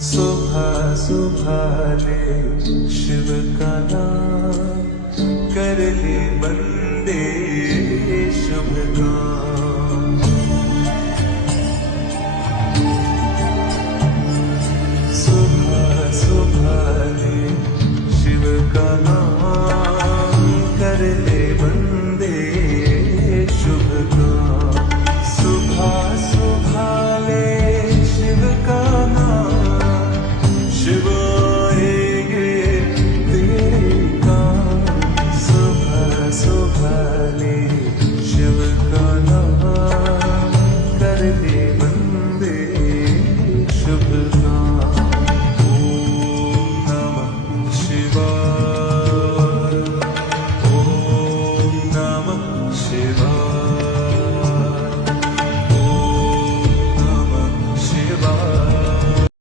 सुबह सुबह ले शिव का नाम, कर ले बंदे शुभ काम।